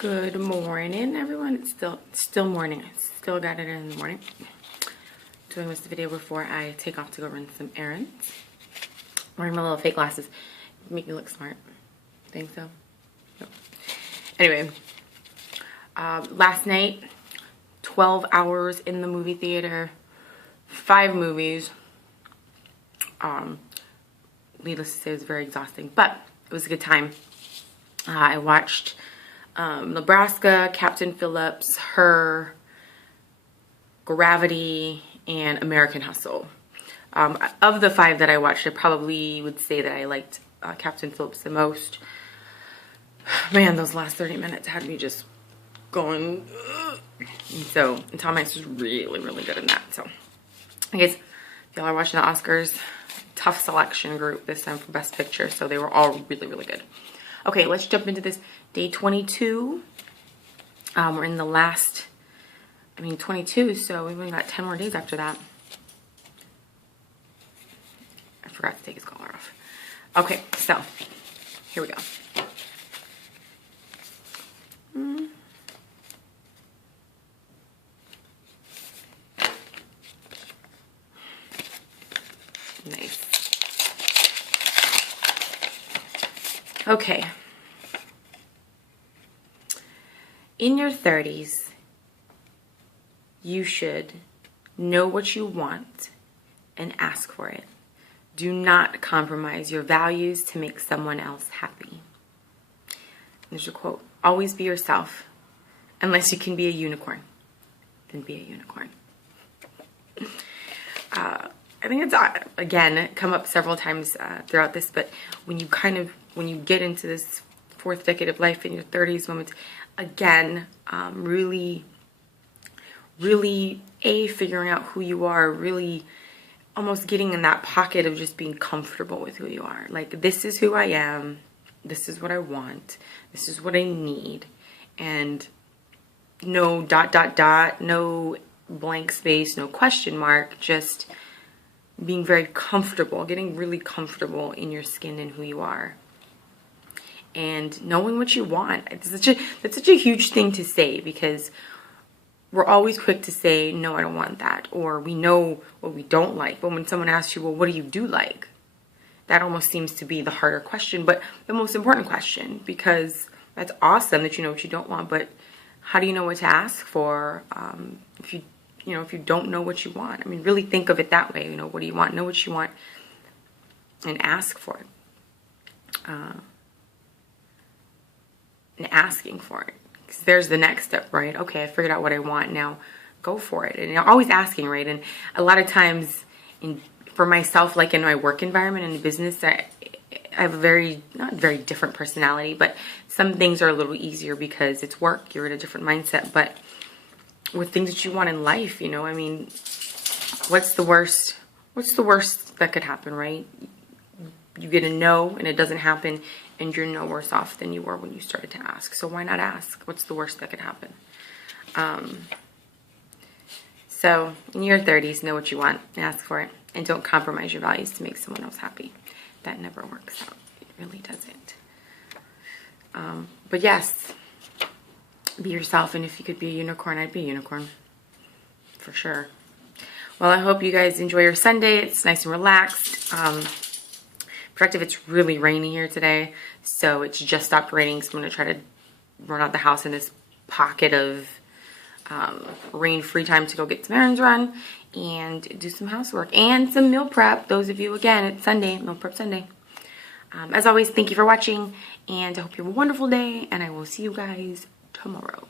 Good morning, everyone. It's still morning. I still got it in the morning. Doing this video before I take off to go run some errands. Wearing my little fake glasses make me look smart. Think so? No. Anyway, last night, 12 hours in the movie theater, 5 movies. Needless to say, it was very exhausting, but it was a good time. I watched Nebraska, Captain Phillips, Her, Gravity, and American Hustle. Of the 5 that I watched, I probably would say that I liked Captain Phillips the most. Man, those last 30 minutes had me just going. And Tom Hanks was really, really good in that. So, I guess if y'all are watching the Oscars, tough selection group this time for Best Picture. So they were all really, really good. Okay, let's jump into this. Day 22. We're in the last, 22, so we've only got 10 more days after that. I forgot to take his collar off. Okay, so here we go. Nice. Okay. In your 30s, you should know what you want and ask for it. Do not compromise your values to make someone else happy. There's a quote. Always be yourself. Unless you can be a unicorn, then be a unicorn. I think it's, again, come up several times throughout this, but when you get into this 4th decade of life in your 30s moments, again, really figuring out who you are, really almost getting in that pocket of just being comfortable with who you are. Like, this is who I am, this is what I want, this is what I need, and no ... no blank space, no question mark, just being very comfortable, getting really comfortable in your skin and who you are. And knowing what you want. That's such a huge thing to say, because we're always quick to say, no, I don't want that. Or we know what we don't like. But when someone asks you, well, what do you do like? That almost seems to be the harder question, but the most important question, because that's awesome that you know what you don't want, but how do you know what to ask for if you don't know what you want? Really think of it that way. What do you want? Know what you want and ask for it. And asking for it. Because there's the next step, right? Okay, I figured out what I want. Now go for it. And always asking, right? And a lot of times, for myself, like in my work environment and the business, I have a not very different personality, but some things are a little easier because it's work. You're in a different mindset. But with things that you want in life, what's the worst? What's the worst that could happen, right? You get a no and it doesn't happen, and you're no worse off than you were when you started to ask. So why not ask? What's the worst that could happen? So in your 30s, know what you want, ask for it, and don't compromise your values to make someone else happy. That never works out. It really doesn't. But yes, be yourself, and if you could be a unicorn, I'd be a unicorn. For sure. Well, I hope you guys enjoy your Sunday. It's nice and relaxed. Productive. It's really rainy here today, so it's just stopped raining, so I'm going to try to run out the house in this pocket of rain-free time to go get some errands run and do some housework and some meal prep. Those of you, again, it's Sunday, meal prep Sunday. As always, thank you for watching, and I hope you have a wonderful day, and I will see you guys tomorrow.